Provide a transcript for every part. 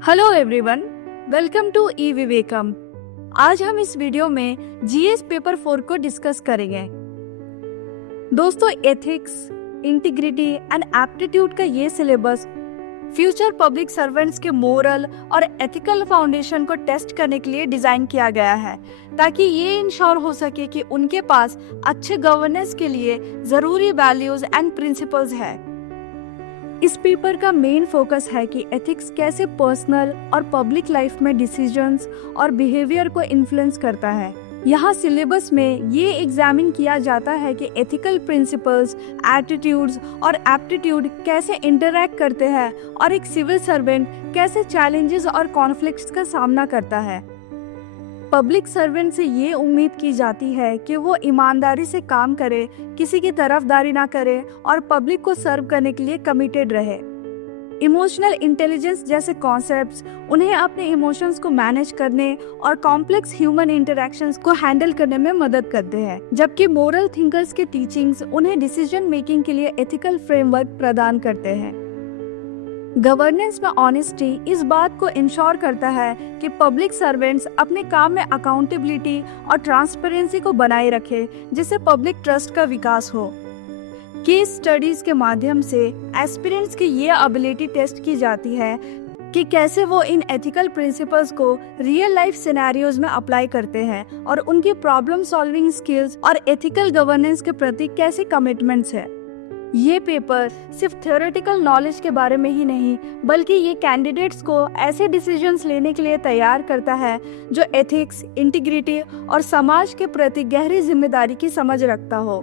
Hello everyone, welcome to ई विवेकम। आज हम इस वीडियो में जीएस पेपर 4 को डिस्कस करेंगे। दोस्तों, एथिक्स, इंटीग्रिटी एंड एप्टीट्यूड का ये सिलेबस फ्यूचर पब्लिक सर्वेंट्स के मोरल और एथिकल फाउंडेशन को टेस्ट करने के लिए डिजाइन किया गया है, ताकि ये इंश्योर हो सके कि उनके पास अच्छे गवर्नेंस के लिए जरूरी वैल्यूज एंड प्रिंसिपल्स है। इस पेपर का मेन फोकस है कि एथिक्स कैसे पर्सनल और पब्लिक लाइफ में डिसीजंस और बिहेवियर को इन्फ्लुएंस करता है। यहाँ सिलेबस में ये एग्जामिन किया जाता है कि एथिकल प्रिंसिपल्स, एटीट्यूड्स और एप्टीट्यूड कैसे इंटरैक्ट करते हैं और एक सिविल सर्वेंट कैसे चैलेंजेस और कॉन्फ्लिक्ट्स का सामना करता है। पब्लिक सर्वेंट से ये उम्मीद की जाती है कि वो ईमानदारी से काम करे, किसी की तरफदारी ना करे और पब्लिक को सर्व करने के लिए कमिटेड रहे। इमोशनल इंटेलिजेंस जैसे कॉन्सेप्ट्स उन्हें अपने इमोशंस को मैनेज करने और कॉम्प्लेक्स ह्यूमन इंटरैक्शंस को हैंडल करने में मदद करते हैं, जबकि मोरल थिंकर्स के टीचिंग्स उन्हें डिसीजन मेकिंग के लिए एथिकल फ्रेमवर्क प्रदान करते हैं। गवर्नेंस में ऑनेस्टी इस बात को इंश्योर करता है कि पब्लिक सर्वेंट्स अपने काम में अकाउंटेबिलिटी और ट्रांसपेरेंसी को बनाए रखें, जिससे पब्लिक ट्रस्ट का विकास हो। केस स्टडीज के माध्यम से एस्पिरेंट्स की ये एबिलिटी टेस्ट की जाती है कि कैसे वो इन एथिकल प्रिंसिपल्स को रियल लाइफ सिनेरियोज में अप्लाई करते हैं और उनकी प्रॉब्लम सॉल्विंग स्किल्स और एथिकल गवर्नेंस के प्रति कैसे कमिटमेंट्स है। ये पेपर सिर्फ थ्योरेटिकल नॉलेज के बारे में ही नहीं, बल्कि ये कैंडिडेट्स को ऐसे डिसीजंस लेने के लिए तैयार करता है जो एथिक्स, इंटीग्रिटी और समाज के प्रति गहरी जिम्मेदारी की समझ रखता हो।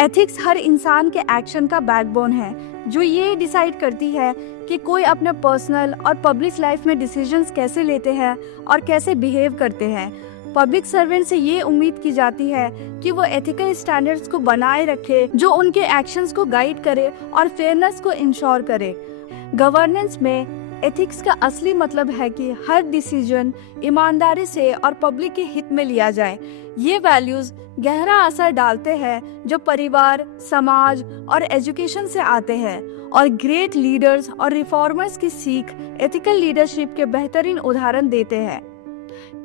एथिक्स हर इंसान के एक्शन का बैकबोन है, जो ये डिसाइड करती है कि कोई अपने पर्सनल और पब्लिक लाइफ में डिसीजंस कैसे लेते हैं और कैसे बिहेव करते हैं। पब्लिक सर्वेंट से ये उम्मीद की जाती है कि वो एथिकल स्टैंडर्ड्स को बनाए रखे, जो उनके एक्शंस को गाइड करे और फेयरनेस को इंश्योर करे। गवर्नेंस में एथिक्स का असली मतलब है कि हर डिसीजन ईमानदारी से और पब्लिक के हित में लिया जाए। ये वैल्यूज गहरा असर डालते हैं जो परिवार, समाज और एजुकेशन से आते हैं, और ग्रेट लीडर्स और रिफॉर्मर्स की सीख एथिकल लीडरशिप के बेहतरीन उदाहरण देते हैं।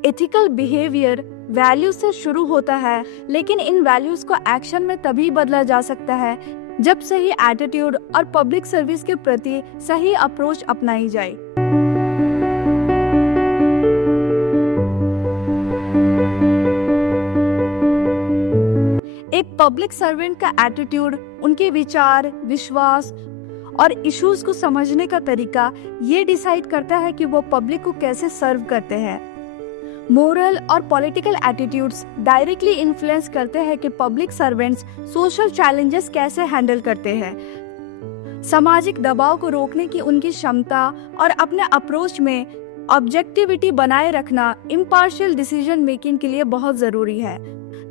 एथिकल बिहेवियर वैल्यूज से शुरू होता है, लेकिन इन वैल्यूज को एक्शन में तभी बदला जा सकता है जब सही एटीट्यूड और पब्लिक सर्विस के प्रति सही अप्रोच अपनाई जाए। एक पब्लिक सर्वेंट का एटीट्यूड उनके विचार, विश्वास और इश्यूज को समझने का तरीका ये डिसाइड करता है कि वो पब्लिक को कैसे सर्व करते हैं। मोरल और पॉलिटिकल एटीट्यूड्स डायरेक्टली इन्फ्लुएंस करते हैं कि पब्लिक सर्वेंट्स सोशल चैलेंजेस कैसे हैंडल करते हैं। सामाजिक दबाव को रोकने की उनकी क्षमता और अपने अप्रोच में ऑब्जेक्टिविटी बनाए रखना इम्पार्शियल डिसीजन मेकिंग के लिए बहुत जरूरी है।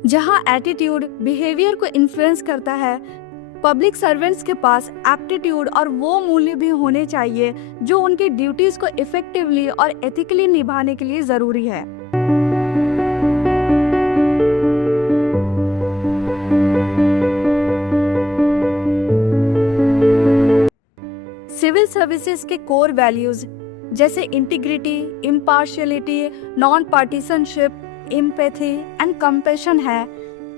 जहां एटीट्यूड बिहेवियर को इन्फ्लुएंस करता है, पब्लिक सर्वेंट्स के पास एप्टीट्यूड और वो मूल्य भी होने चाहिए जो उनकी ड्यूटीज को इफेक्टिवली और एथिकली निभाने के लिए जरूरी है। सिविल सर्विसेज के कोर वैल्यूज जैसे integrity, impartiality, non partisanship, empathy and compassion है,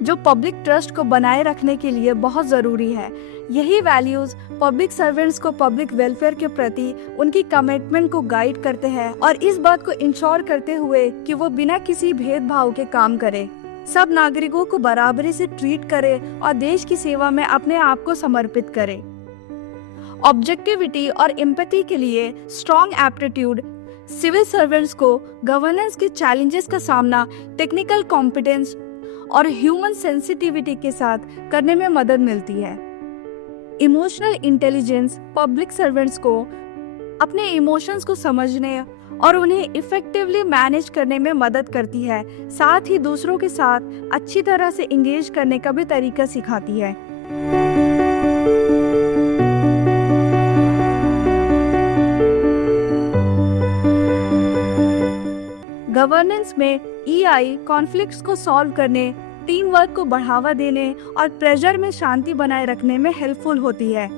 जो पब्लिक ट्रस्ट को बनाए रखने के लिए बहुत जरूरी है। यही वैल्यूज पब्लिक सर्वेंट्स को पब्लिक वेलफेयर के प्रति उनकी कमिटमेंट को गाइड करते हैं और इस बात को इंश्योर करते हुए कि वो बिना किसी भेदभाव के काम करे, सब नागरिकों को बराबरी से ट्रीट करे और देश की सेवा में अपने आप को समर्पित करे। ऑब्जेक्टिविटी और एम्पैथी के लिए स्ट्रॉन्ग एप्टीट्यूड सिविल सर्वेंट्स को गवर्नेंस के चैलेंजेस का सामना टेक्निकल कॉम्पिटेंस और ह्यूमन सेंसिटिविटी के साथ करने में मदद मिलती है। इमोशनल इंटेलिजेंस पब्लिक सर्वेंट्स को अपने इमोशंस को समझने और उन्हें इफेक्टिवली मैनेज करने में मदद करती है, साथ ही दूसरों के साथ अच्छी तरह से इंगेज करने का भी तरीका सिखाती है। गवर्नेंस में ईआई कॉन्फ्लिक्ट्स को सॉल्व करने, टीम वर्क को बढ़ावा देने और प्रेशर में शांति बनाए रखने में हेल्पफुल होती है।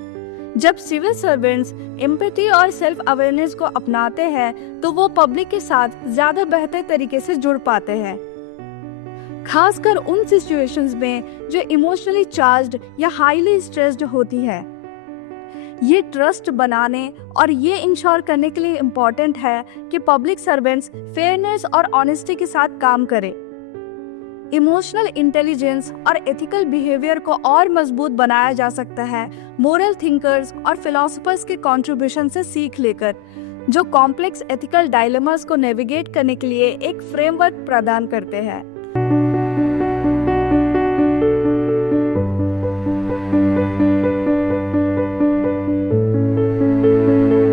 जब सिविल सर्वेंट्स एम्पैथी और सेल्फ अवेयरनेस को अपनाते हैं तो वो पब्लिक के साथ ज्यादा बेहतर तरीके से जुड़ पाते हैं, खासकर उन सिचुएशंस में जो इमोशनली चार्ज्ड या हाईली स्ट्रेस्ड होती है। ये ट्रस्ट बनाने और ये इंश्योर करने के लिए इम्पोर्टेंट है कि पब्लिक सर्वेंट्स फेयरनेस और ऑनेस्टी के साथ काम करें। इमोशनल इंटेलिजेंस और एथिकल बिहेवियर को और मजबूत बनाया जा सकता है मोरल थिंकर्स और फिलोसोफर्स के कंट्रीब्यूशन से सीख लेकर, जो कॉम्प्लेक्स एथिकल डायलेमास को नेविगेट करने के लिए एक फ्रेमवर्क प्रदान करते हैं।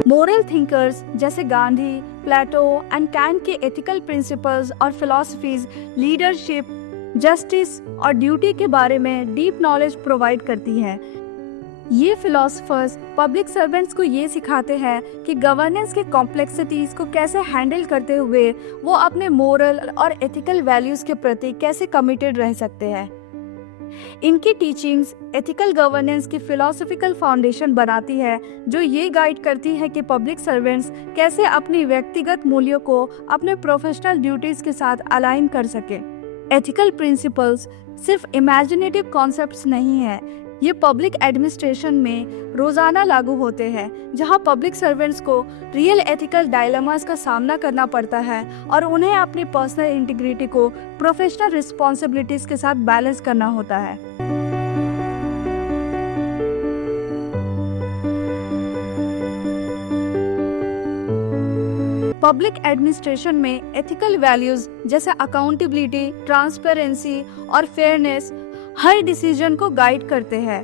मोरल थिंकर्स जैसे गांधी, प्लेटो एंड कैंट के एथिकल प्रिंसिपल्स और फिलॉसफीज लीडरशिप, जस्टिस और ड्यूटी के बारे में डीप नॉलेज प्रोवाइड करती हैं। ये फिलोसफर्स पब्लिक सर्वेंट्स को ये सिखाते हैं कि गवर्नेंस के कॉम्प्लेक्सिटीज को कैसे हैंडल करते हुए वो अपने मोरल और एथिकल वैल्यूज के प्रति कैसे कमिटेड रह सकते हैं। इनकी टीचिंग्स एथिकल गवर्नेंस की फिलोसॉफिकल फाउंडेशन बनाती है, जो ये गाइड करती है कि पब्लिक सर्वेंट्स कैसे अपनी व्यक्तिगत मूल्यों को अपने प्रोफेशनल ड्यूटीज के साथ अलाइन कर सके। एथिकल प्रिंसिपल्स सिर्फ इमेजिनेटिव कॉन्सेप्ट्स नहीं है, ये पब्लिक एडमिनिस्ट्रेशन में रोजाना लागू होते हैं, जहां पब्लिक सर्वेंट्स को रियल एथिकल डायलेमास का सामना करना पड़ता है और उन्हें अपनी पर्सनल इंटीग्रिटी को प्रोफेशनल रिस्पॉन्सिबिलिटीज के साथ बैलेंस करना होता है। पब्लिक एडमिनिस्ट्रेशन में एथिकल वैल्यूज जैसे अकाउंटेबिलिटी, ट्रांसपेरेंसी और फेयरनेस हर डिसीजन को गाइड करते हैं।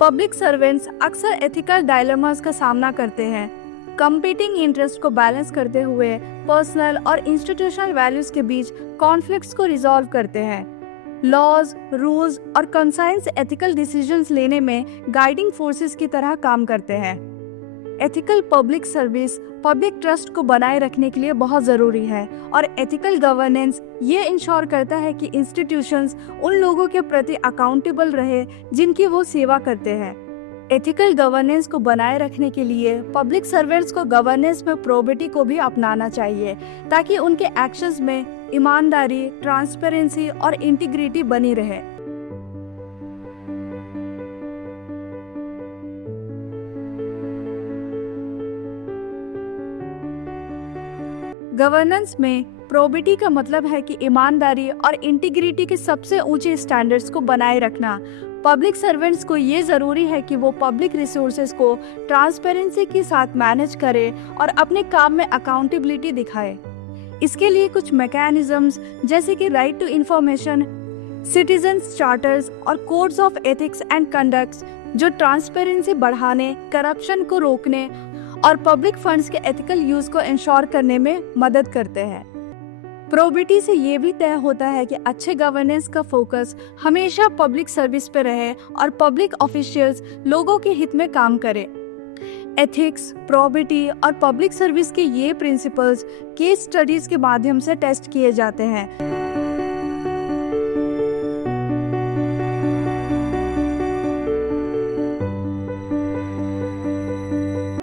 पब्लिक सर्वेंट्स अक्सर एथिकल डायलेमास का सामना करते हैं, कंपीटिंग इंटरेस्ट को बैलेंस करते हुए पर्सनल और इंस्टीट्यूशनल वैल्यूज के बीच कॉन्फ्लिक्ट्स को रिजॉल्व करते हैं। लॉज, रूल्स और कंसाइंस एथिकल डिसीजंस लेने में गाइडिंग फोर्सेस की तरह काम करते हैं। Ethical public service public trust को बनाए रखने के लिए बहुत ज़रूरी है और एथिकल गवर्नेंस ये इंश्योर करता है कि इंस्टीट्यूशंस उन लोगों के प्रति अकाउंटेबल रहे जिनकी वो सेवा करते हैं। एथिकल गवर्नेंस को बनाए रखने के लिए पब्लिक सर्वेंट्स को गवर्नेंस में प्रोबिटी को भी अपनाना चाहिए, ताकि उनके एक्शंस में ईमानदारी, ट्रांसपेरेंसी और इंटीग्रिटी बनी रहे। गवर्नेंस में प्रोबिटी का मतलब है कि ईमानदारी और इंटीग्रिटी के सबसे ऊंचे स्टैंडर्ड्स को बनाए रखना। पब्लिक सर्वेंट्स को ये ज़रूरी है कि वो पब्लिक रिसोर्सेज को ट्रांसपेरेंसी के साथ मैनेज करे और अपने काम में अकाउंटेबिलिटी दिखाए। इसके लिए कुछ मैकेनिज्म्स जैसे कि right to information, citizens charters और codes of ethics and conducts जो ट्रांसपेरेंसी बढ़ाने, करप्शन को रोकने और पब्लिक फंड्स के एथिकल यूज को इंश्योर करने में मदद करते हैं। प्रोबिटी से ये भी तय होता है कि अच्छे गवर्नेंस का फोकस हमेशा पब्लिक सर्विस पे रहे और पब्लिक ऑफिशियल्स लोगों के हित में काम करें। एथिक्स, प्रोबिटी और पब्लिक सर्विस के ये प्रिंसिपल्स केस स्टडीज के माध्यम से टेस्ट किए जाते हैं।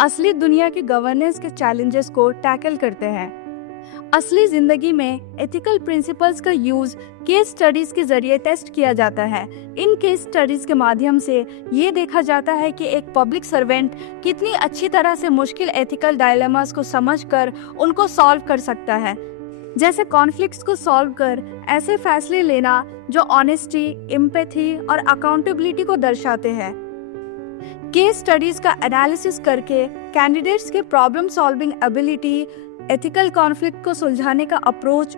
असली दुनिया के गवर्नेंस के चैलेंजेस को टैकल करते हैं। असली जिंदगी में एथिकल प्रिंसिपल्स का यूज केस स्टडीज के जरिए टेस्ट किया जाता है। इन केस स्टडीज के माध्यम से ये देखा जाता है कि एक पब्लिक सर्वेंट कितनी अच्छी तरह से मुश्किल एथिकल डायलेमास को समझकर उनको सॉल्व कर सकता है, जैसे कॉन्फ्लिक्ट्स को सॉल्व कर ऐसे फैसले लेना जो ऑनेस्टी, एम्पैथी और अकाउंटेबिलिटी को दर्शाते हैं। केस स्टडीज का एनालिसिस करके कैंडिडेट्स के problem solving ability, ethical conflict को सुलझाने का अप्रोच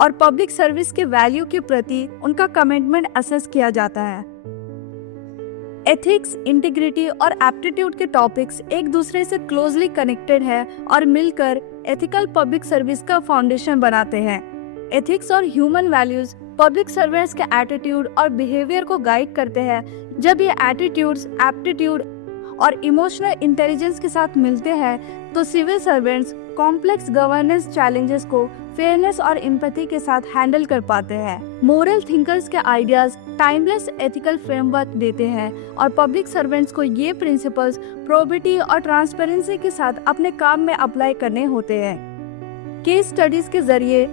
और पब्लिक सर्विस के वैल्यू के प्रति उनका कमिटमेंट असेस किया जाता है। एथिक्स, इंटीग्रिटी और एप्टीट्यूड के टॉपिक्स एक दूसरे से क्लोजली कनेक्टेड है और मिलकर एथिकल पब्लिक सर्विस का फाउंडेशन बनाते हैं। एथिक्स और ह्यूमन वैल्यूज पब्लिक सर्वेंट्स के एटीट्यूड और बिहेवियर को गाइड करते हैं। जब ये एटीट्यूड्स, एप्टीट्यूड और इमोशनल इंटेलिजेंस के साथ मिलते हैं तो civil servants complex governance challenges को फेयरनेस और एम्पैथी के साथ हैंडल कर पाते हैं। मोरल थिंकर्स के आइडियाज टाइमलेस एथिकल फ्रेमवर्क देते हैं और पब्लिक सर्वेंट्स को ये प्रिंसिपल्स प्रोबिटी और ट्रांसपेरेंसी के साथ अपने काम में अप्लाई करने होते हैं। केस स्टडीज के जरिए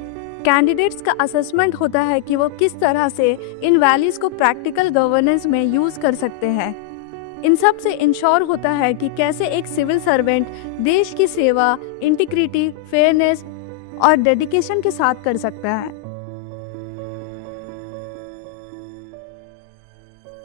कैंडिडेट्स का असेसमेंट होता है कि वो किस तरह से इन वैल्यूज को प्रैक्टिकल गवर्नेंस में यूज कर सकते हैं। इन सब से इंश्योर होता है कि कैसे एक सिविल सर्वेंट देश की सेवा इंटीग्रिटी, फेयरनेस और डेडिकेशन के साथ कर सकता है।